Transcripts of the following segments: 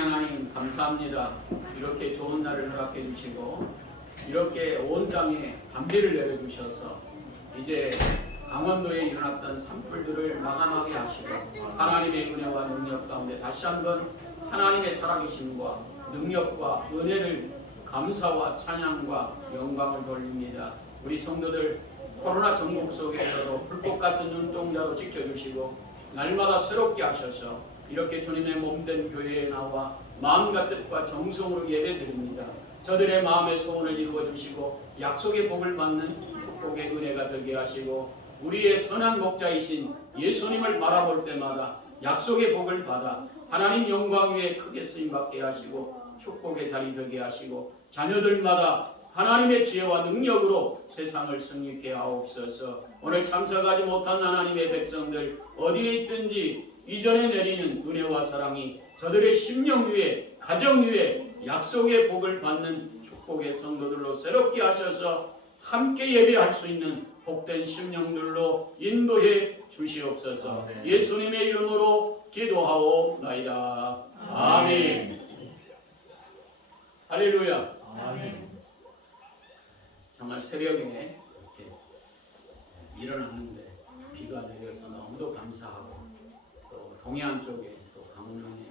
하나님 감사합니다. 이렇게 좋은 날을 허락해 주시고 이렇게 온 땅에 반비를 내려주셔서 이제 강원도에 일어났던 산불들을 마감하게 하시고 하나님의 은혜와 능력 가운데 다시 한번 하나님의 살아계심과 능력과 은혜를 감사와 찬양과 영광을 돌립니다. 우리 성도들 코로나 전국 속에서도 불꽃 같은 눈동자로 지켜주시고 날마다 새롭게 하셔서 이렇게 주님의 몸된 교회에 나와 마음과 뜻과 정성으로 예배드립니다. 저들의 마음의 소원을 이루어주시고 약속의 복을 받는 축복의 은혜가 되게 하시고 우리의 선한 목자이신 예수님을 바라볼 때마다 약속의 복을 받아 하나님 영광 위에 크게 쓰임받게 하시고 축복의 자리 되게 하시고 자녀들마다 하나님의 지혜와 능력으로 세상을 승리케 하옵소서. 오늘 참석하지 못한 하나님의 백성들 어디에 있든지 이전에 내리는 은혜와 사랑이 저들의 심령 위에 가정 위에 약속의 복을 받는 축복의 성도들로 새롭게 하셔서 함께 예배할 수 있는 복된 심령들로 인도해 주시옵소서. 예수님의 이름으로 기도하옵나이다. 아멘. 할렐루야. 아멘. 정말 새벽에 이렇게 일어났는데 비가 내려서 너무도 감사하고 또 동해안 쪽에 또 강릉에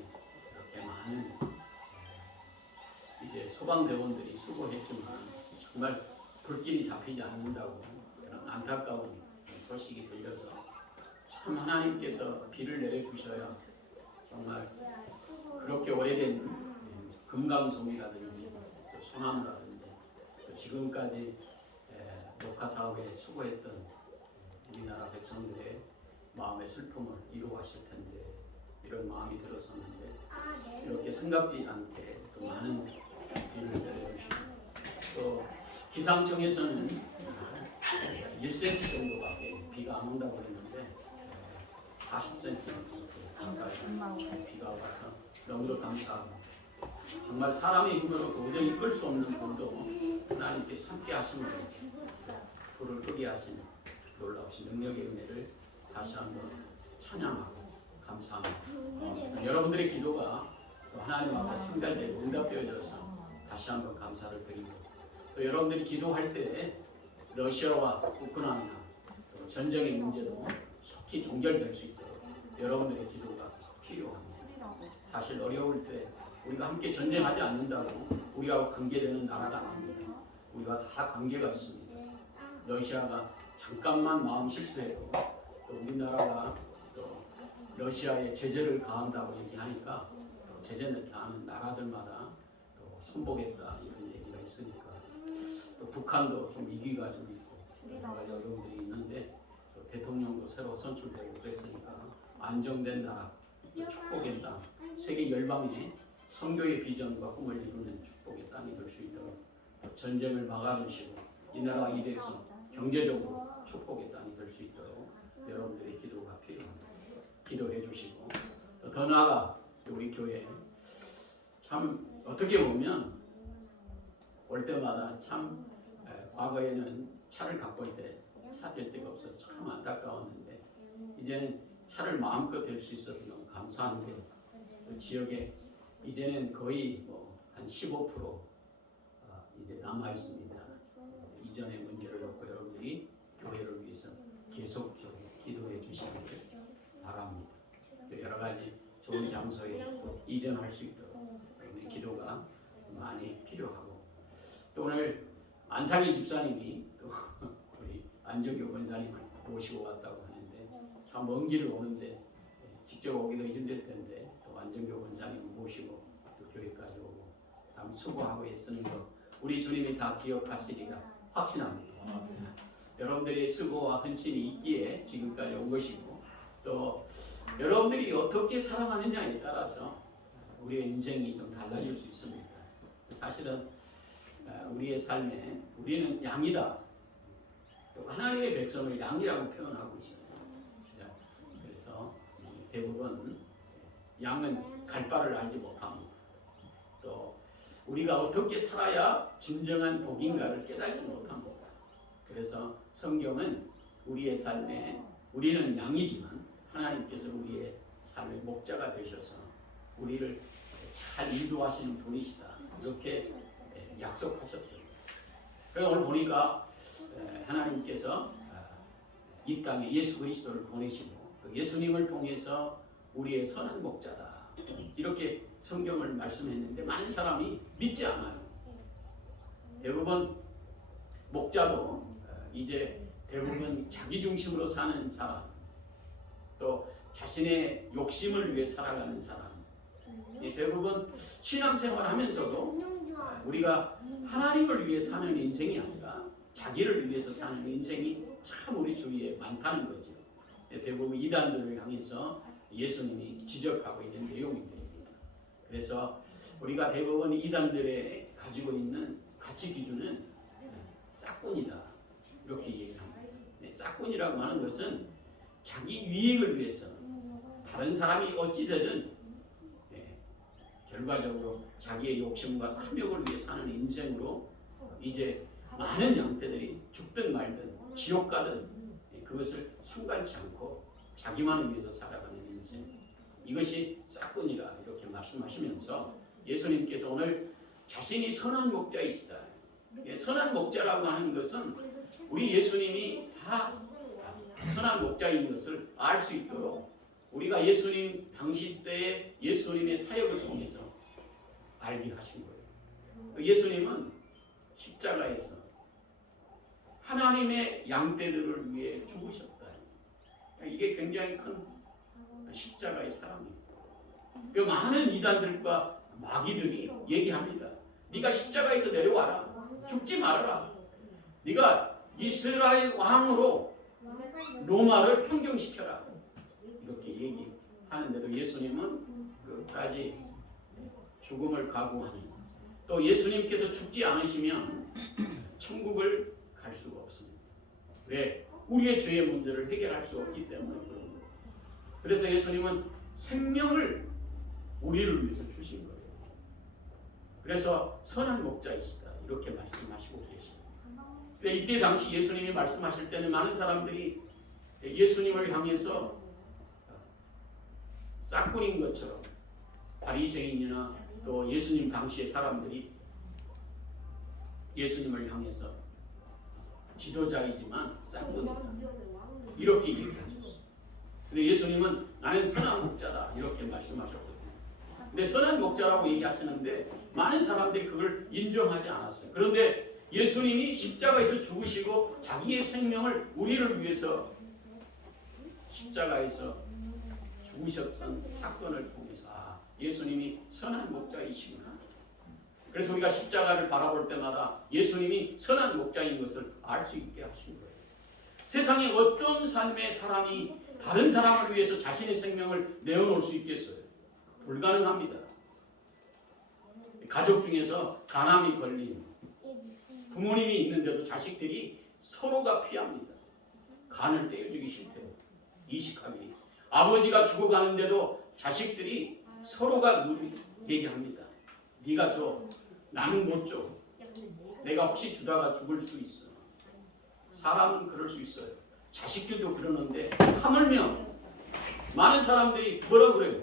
이렇게 많은 이제 소방대원들이 수고했지만 정말 불길이 잡히지 않는다고 그런 안타까운 소식이 들려서 참 하나님께서 비를 내려주셔야 정말 그렇게 오래된 금강송이라든지 소나무라든지 지금까지 녹화 사업에 수고했던 우리나라 백성들의 마음의 슬픔을 이루어가실 텐데 이런 마음이 들었었는데 이렇게 생각지 않게 또 많은 비를 내려주시고 또 기상청에서는 1cm 정도밖에 비가 안 온다고 했는데 40cm 가까이 비가 와서 너무도 감사하고 정말 사람의 힘으로 도저히 끌 수 없는 불도 하나님께서 함께 하시는 불을 끄게 하시는 놀라우신 능력의 은혜를 다시 한번 찬양하고 감사합니다. 여러분들의 기도가 하나님 앞에 상달되고 응답되어져서 다시 한번 감사를 드리고 또 여러분들이 기도할 때 러시아와 우크라이나 또 전쟁의 문제도 속히 종결될 수 있도록 여러분들의 기도가 필요합니다. 사실 어려울 때 우리가 함께 전쟁하지 않는다고 우리하고 관계되는 나라가 아닙니다. 우리가 다 관계가 있습니다. 러시아가 잠깐만 마음 실수해도 또 우리나라가 또 러시아에 제재를 가한다고 얘기하니까 제재를 가하는 나라들마다 또 선보겠다 이런 얘기가 있으니까 또 북한도 좀 위기가 좀 있고 여러 가지 어려움들이 있는데 또 대통령도 새로 선출되고 그랬으니까 안정된 나라, 축복의 땅, 세계 열방에 선교의 비전과 꿈을 이루는 축복의 땅이 될 수 있도록 전쟁을 막아주시고 이 나라와 이 백성 경제적으로 축복의 땅이 될 수 있도록 여러분들의 기도가 필요합니다. 기도해 주시고 더 나아가 우리 교회 참 어떻게 보면 올 때마다 참 과거에는 차를 갖고 올 때 차 댈 데가 없어서 참 안타까웠는데 이제는 차를 마음껏 댈 수 있어서 너무 감사한데 그 지역에 이제는 거의 한 15% 이제 남아 있습니다. 이전의 문제를 놓고 여러분들이 교회를 위해서 계속적으로 기도해 주시기를 바랍니다. 또 여러 가지 좋은 장소에 또 이전할 수 있도록 여러분의 기도가 많이 필요하고 또 오늘 안상희 집사님이 또 우리 안정교 권사님을 모시고 왔다고 하는데 참 먼 길을 오는데 직접 오기도 힘들 텐데 또 안정교 권사님을 모시고 또 교회까지 오고 참 수고하고 애쓰는 것 우리 주님이 다 기억하시리라 확신합니다. 여러분들의 수고와 헌신이 있기에 지금까지 온 것이고 또 여러분들이 어떻게 살아가느냐에 따라서 우리의 인생이 좀 달라질 수 있습니다. 사실은 우리의 삶에 우리는 양이다. 하나님의 백성을 양이라고 표현하고 있습니다. 그래서 대부분 양은 갈 바를 알지 못합니다. 또 우리가 어떻게 살아야 진정한 복인가를 깨달지 못합니다. 그래서 성경은 우리의 삶에 우리는 양이지만 하나님께서 우리의 삶의 목자가 되셔서 우리를 잘 인도하시는 분이시다. 이렇게 약속하셨어요. 그래서 오늘 보니까 하나님께서 이 땅에 예수 그리스도를 보내시고 예수님을 통해서 우리의 선한 목자다. 이렇게 성경을 말씀했는데 많은 사람이 믿지 않아요. 대부분 목자도 이제 대부분 자기 중심으로 사는 사람, 또 자신의 욕심을 위해 살아가는 사람, 대부분 신앙생활 하면서도 우리가 하나님을 위해 사는 인생이 아니라 자기를 위해서 사는 인생이 참 우리 주위에 많다는 거죠. 대부분 이단들을 향해서 예수님이 지적하고 있는 내용입니다. 그래서 우리가 대부분 이단들에 가지고 있는 가치 기준은 싹군이다 이렇게 얘기합니다. 싹군이라고 하는 것은 자기 유익을 위해서 다른 사람이 어찌되든 결과적으로 자기의 욕심과 탐욕을 위해 사는 인생으로 이제 많은 양떼들이 죽든 말든 지옥 가든 그것을 상관치 않고 자기만을 위해서 살아가는 인생, 이것이 싹군이라 이렇게 말씀하시면서 예수님께서 오늘 자신이 선한 목자이시다. 선한 목자라고 하는 것은 우리 예수님이 다 선한 목자인 것을 알 수 있도록 우리가 예수님 당시 때의 예수님의 사역을 통해서 알게 하신 거예요. 예수님은 십자가에서 하나님의 양떼들을 위해 죽으셨다. 이게 굉장히 큰 십자가의 사랑이에요. 그 많은 이단들과 마귀들이 얘기합니다. 네가 십자가에서 내려와라. 죽지 말아라. 네가 이스라엘 왕으로 로마를 평정시켜라. 이렇게 얘기하는데도 예수님은 끝까지 죽음을 각오하니 또 예수님께서 죽지 않으시면 천국을 갈 수가 없습니다. 왜? 우리의 죄의 문제를 해결할 수 없기 때문에 그런 거예요. 그래서 예수님은 생명을 우리를 위해서 주신 거예요. 그래서 선한 목자이시다 이렇게 말씀하시고 계십니다. 이때 당시 예수님이 말씀하실 때는 많은 사람들이 예수님을 향해서 싹군인 것처럼 바리새인이나 또 예수님 당시의 사람들이 예수님을 향해서 지도자이지만 싹군이다 이렇게 얘기하셨어요. 근데 예수님은 나는 선한 목자다 이렇게 말씀하셨거든요. 근데 선한 목자라고 얘기하시는데 많은 사람들이 그걸 인정하지 않았어요. 그런데 예수님이 십자가에서 죽으시고 자기의 생명을 우리를 위해서 십자가에서 죽으셨던 사건을 통해서 예수님이 선한 목자이시구나. 그래서 우리가 십자가를 바라볼 때마다 예수님이 선한 목자인 것을 알 수 있게 하신 거예요. 세상에 어떤 삶의 사람이 다른 사람을 위해서 자신의 생명을 내어놓을 수 있겠어요? 불가능합니다. 가족 중에서 간암이 걸린 부모님이 있는데도 자식들이 서로가 피합니다. 간을 떼어주기 싫대요. 이식하기. 아버지가 죽어가는데도 자식들이 서로가 얘기합니다. 네가 줘. 나는 못 줘. 내가 혹시 주다가 죽을 수 있어. 사람은 그럴 수 있어요. 자식들도 그러는데 하물며 많은 사람들이 뭐라 그래요?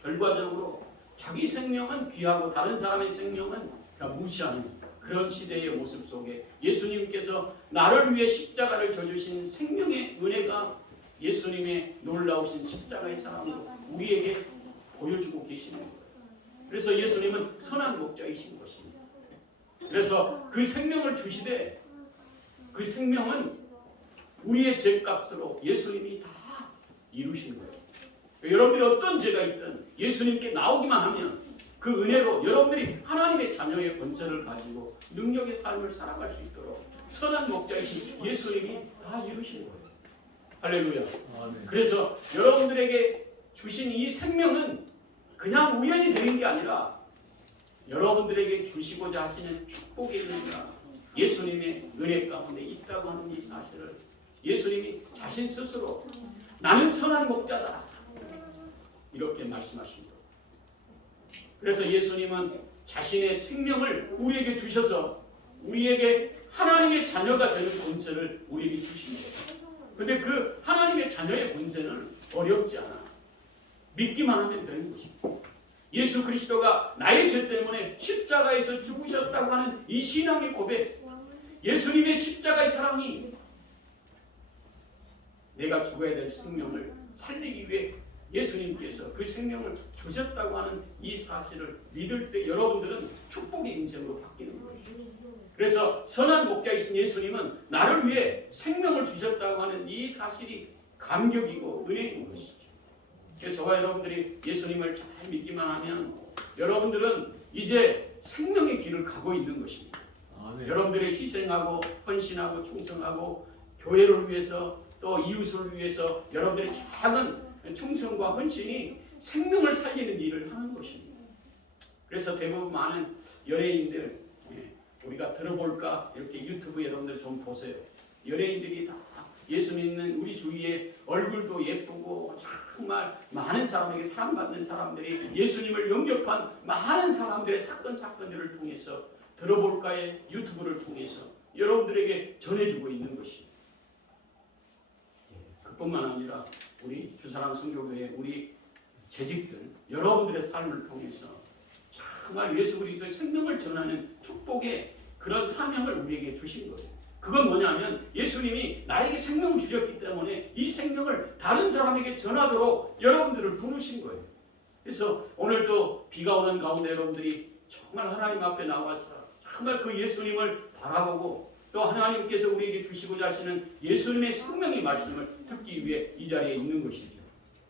결과적으로 자기 생명은 귀하고 다른 사람의 생명은 그냥 무시하는 그런 시대의 모습 속에 예수님께서 나를 위해 십자가를 져주신 생명의 은혜가 예수님의 놀라우신 십자가의 사랑으로 우리에게 보여주고 계시는 거예요. 그래서 예수님은 선한 목자이신 것입니다. 그래서 그 생명을 주시되 그 생명은 우리의 죄값으로 예수님이 다 이루신 거예요. 여러분들이 어떤 죄가 있든 예수님께 나오기만 하면 그 은혜로 여러분들이 하나님의 자녀의 권세를 가지고 능력의 삶을 살아갈 수 있도록 선한 목자이신 예수님이 다 이루신 거예요. 할렐루야. 그래서 여러분들에게 주신 이 생명은 그냥 우연히 되는 게 아니라 여러분들에게 주시고자 하시는 축복의 은혜가 예수님의 은혜 가운데 있다고 하는 이 사실을 예수님이 자신 스스로 나는 선한 목자다 이렇게 말씀하십니다. 그래서 예수님은 자신의 생명을 우리에게 주셔서 우리에게 하나님의 자녀가 되는 권세를 우리에게 주신 거예요. 그런데 그 하나님의 자녀의 권세는 어렵지 않아. 믿기만 하면 되는 것입니다. 예수 그리스도가 나의 죄 때문에 십자가에서 죽으셨다고 하는 이 신앙의 고백, 예수님의 십자가의 사랑이 내가 죽어야 될 생명을 살리기 위해 예수님께서 그 생명을 주셨다고 하는 이 사실을 믿을 때 여러분들은 축복의 인생으로 바뀌는 거예요. 그래서 선한 목자이신 예수님은 나를 위해 생명을 주셨다고 하는 이 사실이 감격이고 은혜인 것이죠. 그래서 저와 여러분들이 예수님을 잘 믿기만 하면 여러분들은 이제 생명의 길을 가고 있는 것입니다. 네. 여러분들의 희생하고 헌신하고 충성하고 교회를 위해서 또 이웃을 위해서 여러분들의 작은 충성과 헌신이 생명을 살리는 일을 하는 것입니다. 그래서 대부분 많은 연예인들 우리가 들어볼까 이렇게 유튜브 여러분들 좀 보세요. 연예인들이 다 예수 믿는 우리 주위에 얼굴도 예쁘고 정말 많은 사람에게 사랑받는 사람들이 예수님을 영접한 많은 사람들의 사건들을 통해서 들어볼까의 유튜브를 통해서 여러분들에게 전해주고 있는 것입니다. 그뿐만 아니라 우리 주사랑 성교회의 우리 재직들 여러분들의 삶을 통해서 정말 예수 그리스도의 생명을 전하는 축복의 그런 사명을 우리에게 주신 거예요. 그건 뭐냐면 예수님이 나에게 생명을 주셨기 때문에 이 생명을 다른 사람에게 전하도록 여러분들을 부르신 거예요. 그래서 오늘도 비가 오는 가운데 여러분들이 정말 하나님 앞에 나와서 정말 그 예수님을 바라보고 또 하나님께서 우리에게 주시고자 하시는 예수님의 생명의 말씀을 듣기 위해 이 자리에 있는 것이죠.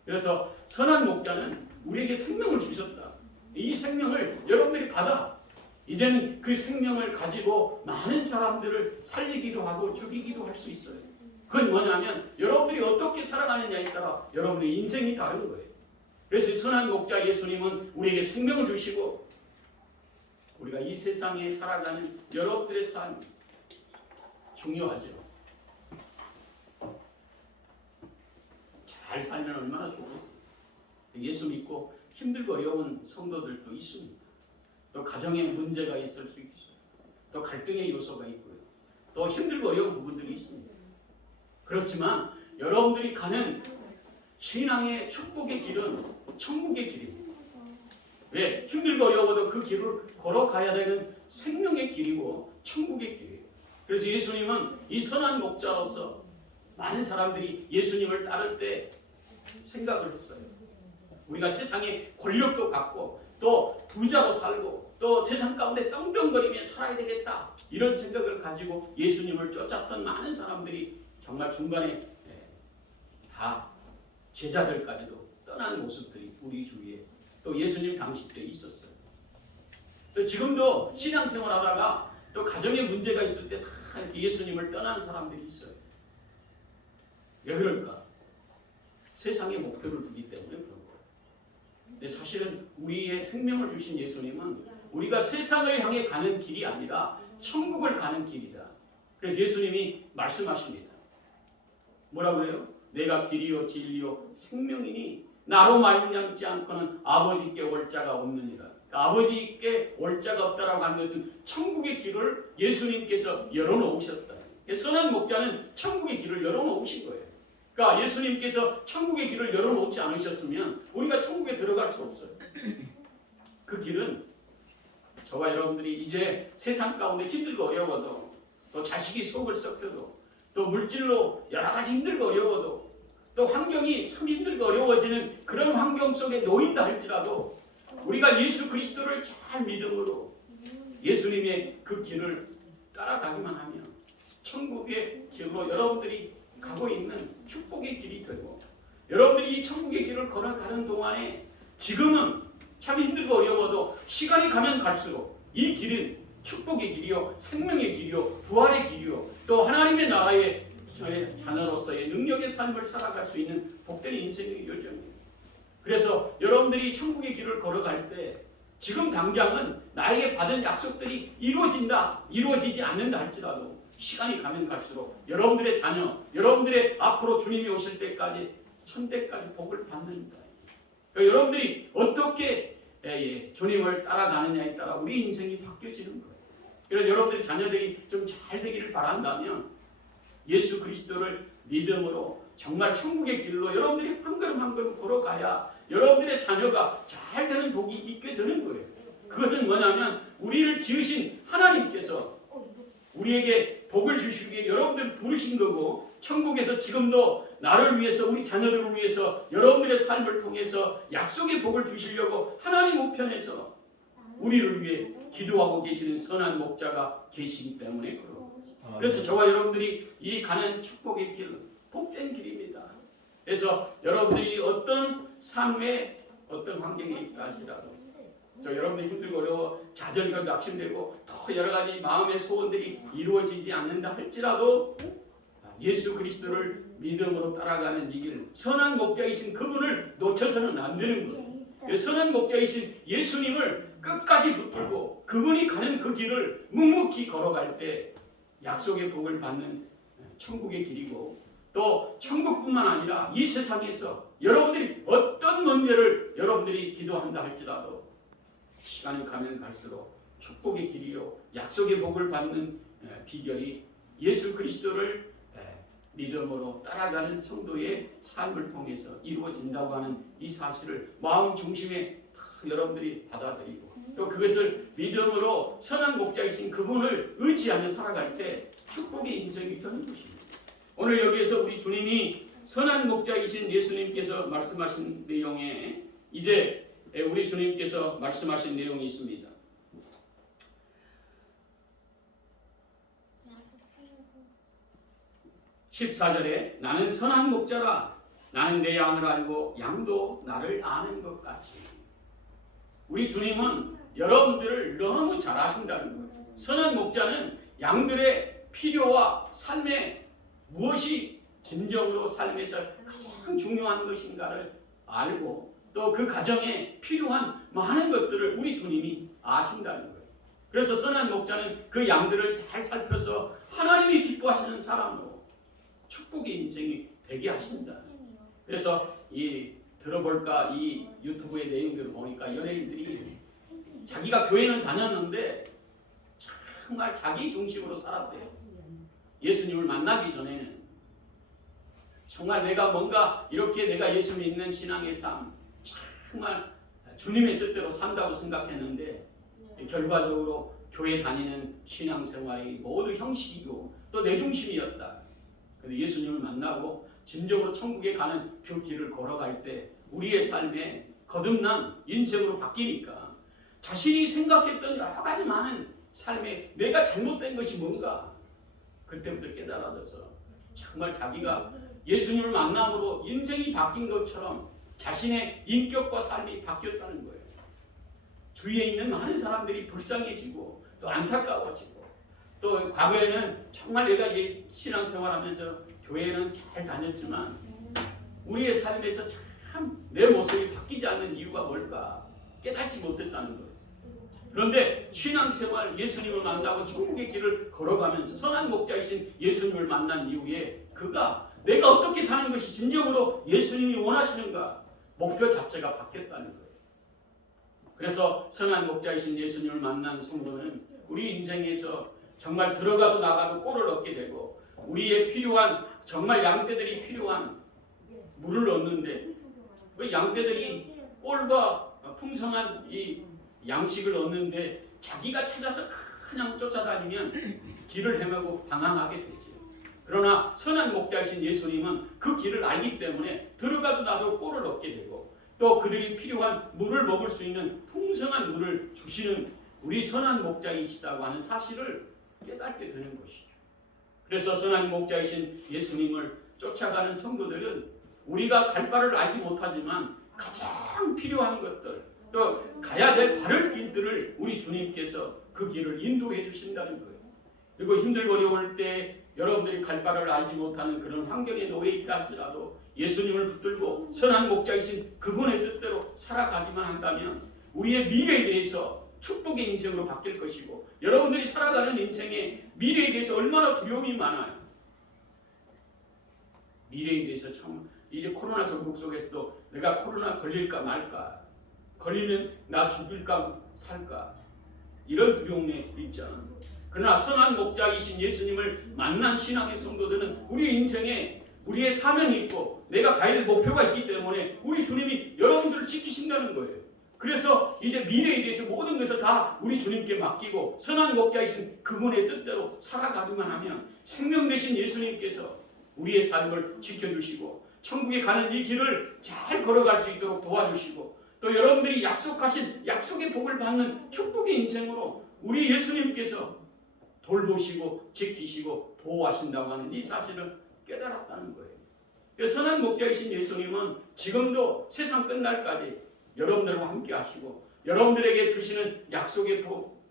그래서 선한 목자는 우리에게 생명을 주셨다. 이 생명을 여러분들이 받아 이제는 그 생명을 가지고 많은 사람들을 살리기도 하고 죽이기도 할 수 있어요. 그건 뭐냐면 여러분들이 어떻게 살아가느냐에 따라 여러분의 인생이 다른 거예요. 그래서 선한 목자 예수님은 우리에게 생명을 주시고 우리가 이 세상에 살아가는 여러분들의 삶 중요하죠. 잘 살면 얼마나 좋겠어요. 예수 믿고 힘들고 어려운 성도들도 있습니다. 또 가정에 문제가 있을 수 있어요. 또 갈등의 요소가 있고요. 또 힘들고 어려운 부분들이 있습니다. 그렇지만 여러분들이 가는 신앙의 축복의 길은 천국의 길입니다. 왜? 힘들고 어려워도 그 길을 걸어가야 되는 생명의 길이고 천국의 길이에요. 그래서 예수님은 이 선한 목자로서 많은 사람들이 예수님을 따를 때 생각을 했어요. 우리가 세상에 권력도 갖고 또 부자로 살고 또 세상 가운데 떵떵거리며 살아야 되겠다 이런 생각을 가지고 예수님을 쫓았던 많은 사람들이 정말 중간에 다 제자들까지도 떠나는 모습들이 우리 주위에 또 예수님 당시 때 있었어요. 또 지금도 신앙생활 하다가 또 가정에 문제가 있을 때 다 예수님을 떠나는 사람들이 있어요. 왜 그럴까? 세상의 목표를 두기 때문에 그런 거예요. 근데 사실은 우리의 생명을 주신 예수님은 우리가 세상을 향해 가는 길이 아니라 천국을 가는 길이다. 그래서 예수님이 말씀하십니다. 뭐라고 그래요? 내가 길이요 진리요 생명이니 나로 말미암지 않고는 아버지께 올 자가 없느니라. 아버지께 올 자가 없다라고 하는 것은 천국의 길을 예수님께서 열어놓으셨다. 선한 목자는 천국의 길을 열어놓으신 거예요. 그러니까 예수님께서 천국의 길을 열어놓지 않으셨으면 우리가 천국에 들어갈 수 없어요. 그 길은 저와 여러분들이 이제 세상 가운데 힘들고 어려워도 또 자식이 속을 썩혀도 또 물질로 여러 가지 힘들고 어려워도 또 환경이 참 힘들고 어려워지는 그런 환경 속에 놓인다 할지라도 우리가 예수 그리스도를 잘 믿음으로 예수님의 그 길을 따라가기만 하면 천국의 길로 여러분들이 가고 있는 축복의 길이 되고 여러분들이 이 천국의 길을 걸어가는 동안에 지금은 참 힘들고 어려워도 시간이 가면 갈수록 이 길은 축복의 길이요 생명의 길이요 부활의 길이요 또 하나님의 나라의 저의 자녀로서의 능력의 삶을 살아갈 수 있는 복된 인생의 여정이에요. 그래서 여러분들이 천국의 길을 걸어갈 때 지금 당장은 나에게 받은 약속들이 이루어진다, 이루어지지 않는다 할지라도 시간이 가면 갈수록 여러분들의 자녀, 여러분들의 앞으로 주님이 오실 때까지 천대까지 복을 받는다. 그러니까 여러분들이 어떻게 주님을 따라가느냐에 따라 우리 인생이 바뀌어지는 거예요. 그래서 여러분들의 자녀들이 좀 잘 되기를 바란다면 예수 그리스도를 믿음으로 정말 천국의 길로 여러분들이 한 걸음 한 걸음 걸어가야 여러분들의 자녀가 잘 되는 복이 있게 되는 거예요. 그것은 뭐냐면 우리를 지으신 하나님께서 우리에게 복을 주시기 위해 여러분들 부르신 거고, 천국에서 지금도 나를 위해서, 우리 자녀들을 위해서, 여러분들의 삶을 통해서 약속의 복을 주시려고 하나님 우편에서 우리를 위해 기도하고 계시는 선한 목자가 계시기 때문에 그렇고, 그래서 저와 여러분들이 이 가는 축복의 길은 복된 길입니다. 그래서 여러분들이 어떤 삶의 어떤 환경에 있다 할지라도, 여러분들이 힘들고 어려워 좌절과 낙심되고 또 여러 가지 마음의 소원들이 이루어지지 않는다 할지라도 예수 그리스도를 믿음으로 따라가는 이 길, 선한 목자이신 그분을 놓쳐서는 안 되는 거예요. 선한 목자이신 예수님을 끝까지 붙들고 그분이 가는 그 길을 묵묵히 걸어갈 때 약속의 복을 받는 천국의 길이고, 또 천국뿐만 아니라 이 세상에서 여러분들이 어떤 문제를 여러분들이 기도한다 할지라도 시간이 가면 갈수록 축복의 길이요 약속의 복을 받는 비결이 예수 그리스도를 믿음으로 따라가는 성도의 삶을 통해서 이루어진다고 하는 이 사실을 마음 중심에 여러분들이 받아들이고, 또 그것을 믿음으로 선한 목자이신 그분을 의지하며 살아갈 때 축복의 인생이 되는 것입니다. 오늘 여기에서 우리 주님이 선한 목자이신 예수님께서 말씀하신 내용에 이제 우리 주님께서 말씀하신 내용이 있습니다. 14절에 나는 선한 목자라, 나는 내 양을 알고 양도 나를 아는 것 같이. 우리 주님은 여러분들을 너무 잘 아신다는 거예요. 선한 목자는 양들의 필요와 삶에 무엇이 진정으로 삶에서 가장 중요한 것인가를 알고, 또 그 가정에 필요한 많은 것들을 우리 주님이 아신다는 거예요. 그래서 선한 목자는 그 양들을 잘 살펴서 하나님이 기뻐하시는 사람으로 축복의 인생이 되게 하신다. 그래서 들어볼까 이 유튜브의 내용들을 보니까 연예인들이 자기가 교회는 다녔는데 정말 자기 중심으로 살았대요. 예수님을 만나기 전에는 정말 내가 뭔가 이렇게 내가 예수 믿는 신앙의 삶 정말 주님의 뜻대로 산다고 생각했는데, 결과적으로 교회 다니는 신앙생활이 모두 형식이고 또 내 중심이었다. 근데 예수님을 만나고 진정으로 천국에 가는 그 길을 걸어갈 때 우리의 삶에 거듭난 인생으로 바뀌니까 자신이 생각했던 여러 가지 많은 삶에 내가 잘못된 것이 뭔가 그때부터 깨달아져서 정말 자기가 예수님을 만남으로 인생이 바뀐 것처럼 자신의 인격과 삶이 바뀌었다는 거예요. 주위에 있는 많은 사람들이 불쌍해지고 또 안타까워지고, 또 과거에는 정말 내가 신앙생활하면서 교회는 잘 다녔지만 우리의 삶에서 참 내 모습이 바뀌지 않는 이유가 뭘까 깨닫지 못했다는 거예요. 그런데 신앙생활 예수님을 만나고 천국의 길을 걸어가면서 선한 목자이신 예수님을 만난 이후에 그가 내가 어떻게 사는 것이 진정으로 예수님이 원하시는가 목표 자체가 바뀌었다는 거예요. 그래서 선한 목자이신 예수님을 만난 성도는 우리 인생에서 정말 들어가도 나가도 꼴을 얻게 되고, 우리의 필요한 정말 양떼들이 필요한 물을 얻는데 그 양떼들이 꼴과 풍성한 이 양식을 얻는데 자기가 찾아서 그냥 쫓아다니면 길을 헤매고 방황하게 되죠. 그러나 선한 목자이신 예수님은 그 길을 알기 때문에 들어가도 나도 꼴을 얻게 되고, 또 그들이 필요한 물을 먹을 수 있는 풍성한 물을 주시는 우리 선한 목자이시다고 하는 사실을 깨닫게 되는 것이죠. 그래서 선한 목자이신 예수님을 쫓아가는 성도들은 우리가 갈 바를 알지 못하지만 가장 필요한 것들, 또 가야 될 바른 길들을 우리 주님께서 그 길을 인도해 주신다는 거예요. 그리고 힘들고 어려울 때 여러분들이 갈 바를 알지 못하는 그런 환경에 놓여 있다 할지라도 예수님을 붙들고 선한 목자이신 그분의 뜻대로 살아가기만 한다면 우리의 미래에 대해서 축복의 인생으로 바뀔 것이고, 여러분들이 살아가는 인생의 미래에 대해서 얼마나 두려움이 많아요. 미래에 대해서 참 이제 코로나 전국 속에서도 내가 코로나 걸릴까 말까, 걸리면 나 죽을까 살까, 이런 두려움에 있잖아요. 그러나 선한 목자이신 예수님을 만난 신앙의 성도들은 우리 인생에 우리의 사명이 있고 내가 가야 될 목표가 있기 때문에 우리 주님이 여러분들을 지키신다는 거예요. 그래서 이제 미래에 대해서 모든 것을 다 우리 주님께 맡기고 선한 목자이신 그분의 뜻대로 살아가기만 하면 생명 되신 예수님께서 우리의 삶을 지켜주시고 천국에 가는 이 길을 잘 걸어갈 수 있도록 도와주시고 또 여러분들이 약속하신 약속의 복을 받는 축복의 인생으로 우리 예수님께서 돌보시고 지키시고 보호하신다고 하는 이 사실을 깨달았다는 거예요. 선한 목자이신 예수님은 지금도 세상 끝날까지 여러분들과 함께 하시고 여러분들에게 주시는 약속의 복,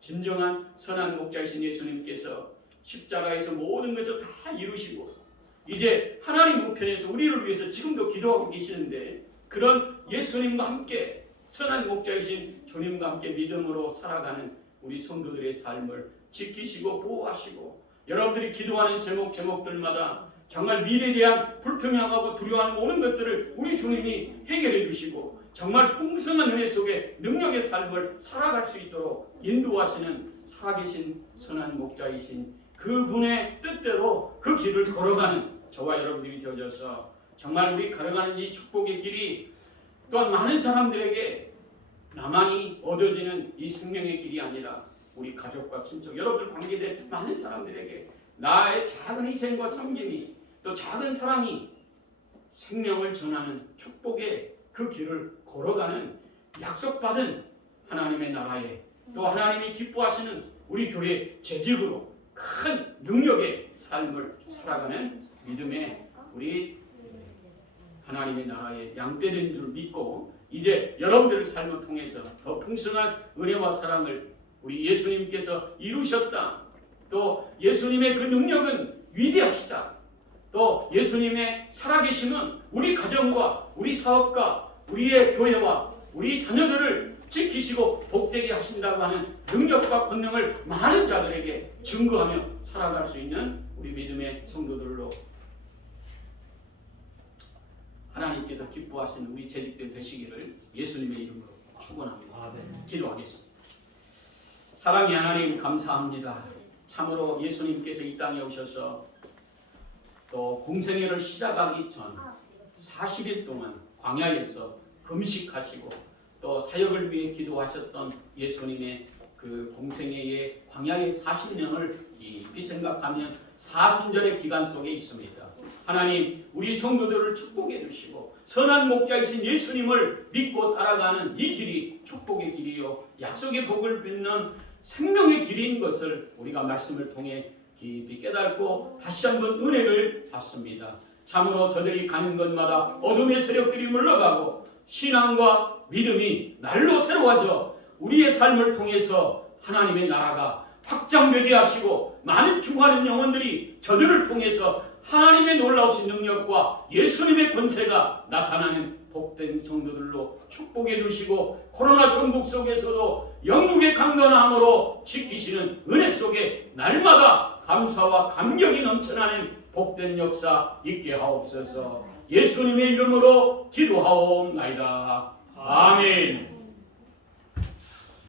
진정한 선한 목자이신 예수님께서 십자가에서 모든 것을 다 이루시고 이제 하나님 우편에서 우리를 위해서 지금도 기도하고 계시는데 그런 예수님과 함께 선한 목자이신 주님과 함께 믿음으로 살아가는 우리 성도들의 삶을 지키시고 보호하시고 여러분들이 기도하는 제목들마다 정말 미래에 대한 불투명하고 두려워하는 모든 것들을 우리 주님이 해결해 주시고 정말 풍성한 은혜 속에 능력의 삶을 살아갈 수 있도록 인도하시는 살아계신 선한 목자이신 그분의 뜻대로 그 길을 걸어가는 저와 여러분들이 되어져서 정말 우리 걸어가는 이 축복의 길이 또한 많은 사람들에게 나만이 얻어지는 이 생명의 길이 아니라 우리 가족과 친척, 여러분들 관계된 많은 사람들에게 나의 작은 희생과 섬김이 또 작은 사랑이 생명을 전하는 축복의 그 길을 걸어가는 약속받은 하나님의 나라에 또 하나님이 기뻐하시는 우리 교회 재직으로 큰 능력의 삶을 살아가는 믿음의 우리 하나님의 나라의 양떼된 줄 믿고 이제 여러분들의 삶을 통해서 더 풍성한 은혜와 사랑을 우리 예수님께서 이루셨다. 또 예수님의 그 능력은 위대하시다. 또 예수님의 살아계심은 우리 가정과 우리 사업과 우리의 교회와 우리 자녀들을 지키시고 복되게 하신다고 하는 능력과 권능을 많은 자들에게 증거하며 살아갈 수 있는 우리 믿음의 성도들로 하나님께서 기뻐하시는 우리 재직들 되시기를 예수님의 이름으로 축원합니다. 기도하겠습니다. 사랑의 하나님 감사합니다. 참으로 예수님께서 이 땅에 오셔서 또 공생애를 시작하기 전 40일 동안 광야에서 금식하시고 또 사역을 위해 기도하셨던 예수님의 그 공생애의 광야의 40년을 깊이 생각하면 사순절의 기간 속에 있습니다. 하나님 우리 성도들을 축복해 주시고 선한 목자이신 예수님을 믿고 따라가는 이 길이 축복의 길이요 약속의 복을 빚는 생명의 길인 것을 우리가 말씀을 통해 깊이 깨닫고 다시 한번 은혜를 받습니다. 참으로 저들이 가는 곳마다 어둠의 세력들이 물러가고 신앙과 믿음이 날로 새로워져 우리의 삶을 통해서 하나님의 나라가 확장되게 하시고 많은 죽어가는 영혼들이 저들을 통해서 하나님의 놀라우신 능력과 예수님의 권세가 나타나는 복된 성도들로 축복해 주시고 코로나 전국 속에서도 영육의 강건함으로 지키시는 은혜 속에 날마다 감사와 감격이 넘쳐나는 복된 역사 있게 하옵소서. 예수님의 이름으로 기도하옵나이다. 아멘.